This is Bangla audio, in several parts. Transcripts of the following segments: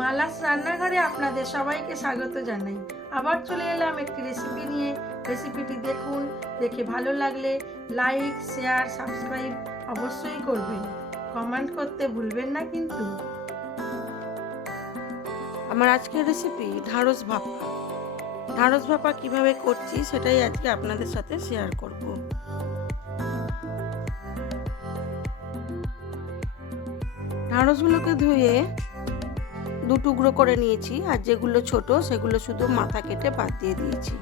মালাস রান্নাঘরে আপনাদের সবাইকে স্বাগত জানাই। আবার চলে এলাম একটি রেসিপি নিয়ে। রেসিপিটি দেখুন, দেখে ভালো লাগলে লাইক শেয়ার সাবস্ক্রাইব অবশ্যই করবেন। কমেন্ট করতে ভুলবেন না কিন্তু। আমার আজকের রেসিপি ঢাঁড়স ভাপা। ঢাঁড়স ভাপা কীভাবে করছি সেটাই আজকে আপনাদের সাথে শেয়ার করব। ঢাঁড়সগুলোকে ধুয়ে দু টুকরো করে নিয়েছি আর যেগুলো ছোট সেগুলো শুধু মাথা কেটে বাদ দিয়ে দিয়েছি।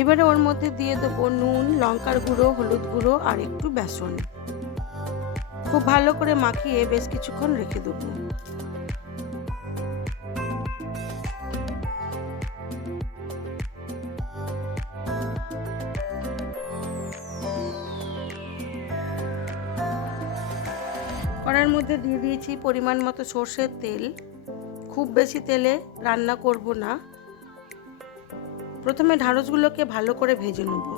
এবারে ওর মধ্যে দিয়ে দেবো নুন, লঙ্কার গুঁড়ো, হলুদ গুঁড়ো আর একটু বেসন। খুব ভালো করে মাখিয়ে বেশ কিছুক্ষণ রেখে দেবো। কড়ার মধ্যে দিয়ে দিয়েছি পরিমাণ মতো সর্ষের তেল। খুব বেশি তেলে রান্না করব না। প্রথমে ঢাঁড়সগুলোকে ভালো করে ভেজে নেব।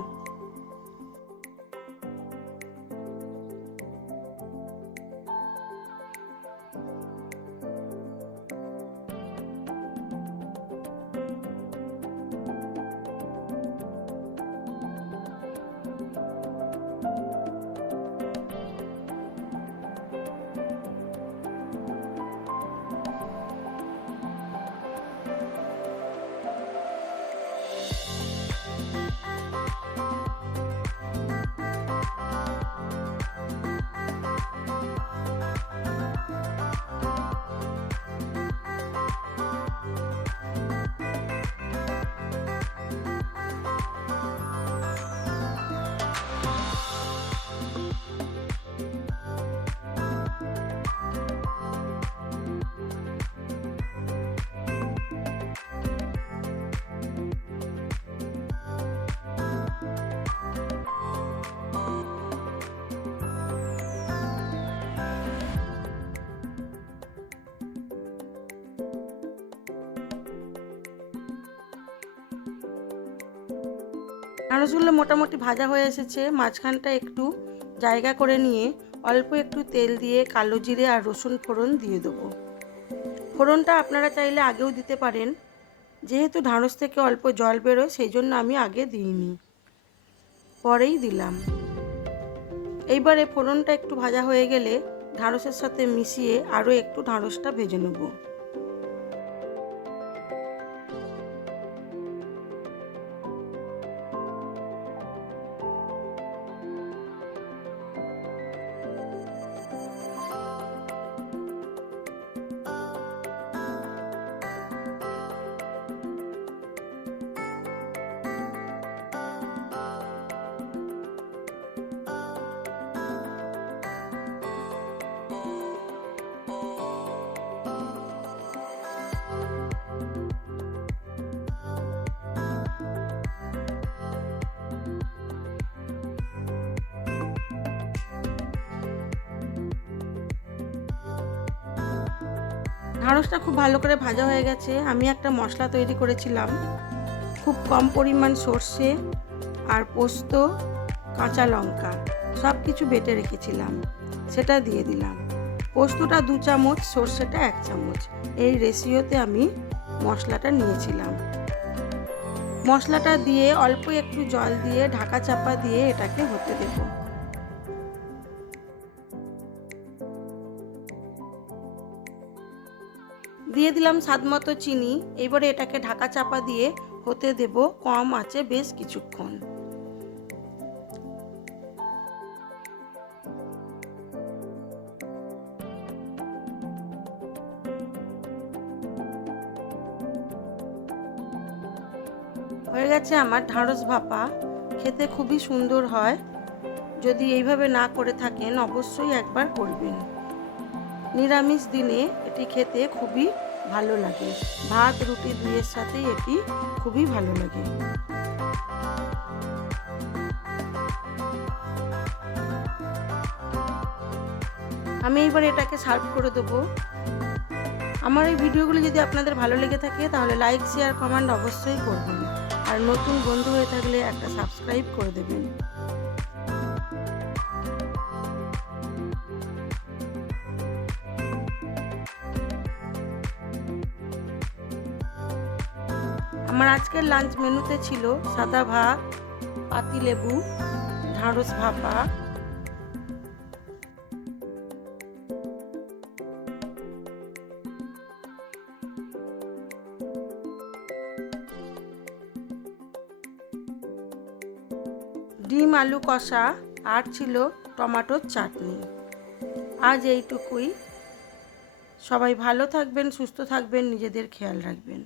ঢাঁড়সগুলো মোটামুটি ভাজা হয়ে এসেছে। মাঝখানটা একটু জায়গা করে নিয়ে অল্প একটু তেল দিয়ে কালো জিরে আর রসুন ফোড়ন দিয়ে দেবো। ফোড়নটা আপনারা চাইলে আগেও দিতে পারেন। যেহেতু ঢাঁড়স থেকে অল্প জল বেরোয় সেই জন্য আমি আগে দিইনি। পরেই দিলাম। এইবারে ফোড়নটা একটু ভাজা হয়ে গেলে ঢাঁড়সের সাথে মিশিয়ে আরও একটু ঢাঁড়সটা ভেজে নেব। ঢাঁড়সটা খুব ভালো করে ভাজা হয়ে গেছে। আমি একটা মশলা তৈরি করেছিলাম, খুব কম পরিমাণ সর্ষে আর পোস্ত, কাঁচা লঙ্কা সব কিছু বেটে রেখেছিলাম, সেটা দিয়ে দিলাম। পোস্তটা দু চামচ, সর্ষেটা এক চামচ, এই রেশিওতে আমি মশলাটা নিয়েছিলাম। মশলাটা দিয়ে অল্প একটু জল দিয়ে ঢাকা চাপা দিয়ে এটাকে হতে দেবো। দিয়ে দিলাম স্বাদ মতো চিনি। এবারে এটাকে ঢাকা চাপা দিয়ে হতে দেব কম আছে বেশ কিছুক্ষণ। হয়ে গেছে আমার ঢাঁড়স ভাপা। খেতে খুবই সুন্দর হয়। যদি এইভাবে না করে থাকেন, অবশ্যই একবার করবেন। নিরামিষ দিনে এটি খেতে খুবই ভালো লাগে। ভাত, রুটি দুইয়ের সাথে এটি খুবই ভালো লাগে। আমি এইবার এটাকে সার্ভ করে দেবো। আমার এই ভিডিওগুলি যদি আপনাদের ভালো লেগে থাকে, তাহলে লাইক, শেয়ার, কমেন্ট অবশ্যই করবেন। আর নতুন বন্ধু হয়ে থাকলে একটা সাবস্ক্রাইব করে দেবেন। আমার আজকের লাঞ্চ মেনুতে ছিল সাদা ভাত পাতিলেবু ঢাঁড়স ভাপা। ডিম, আলু কষা, আর ছিল টমেটোর চাটনি। আজ এইটুকুই। সবাই ভালো থাকবেন, সুস্থ থাকবেন, নিজেদের খেয়াল রাখবেন।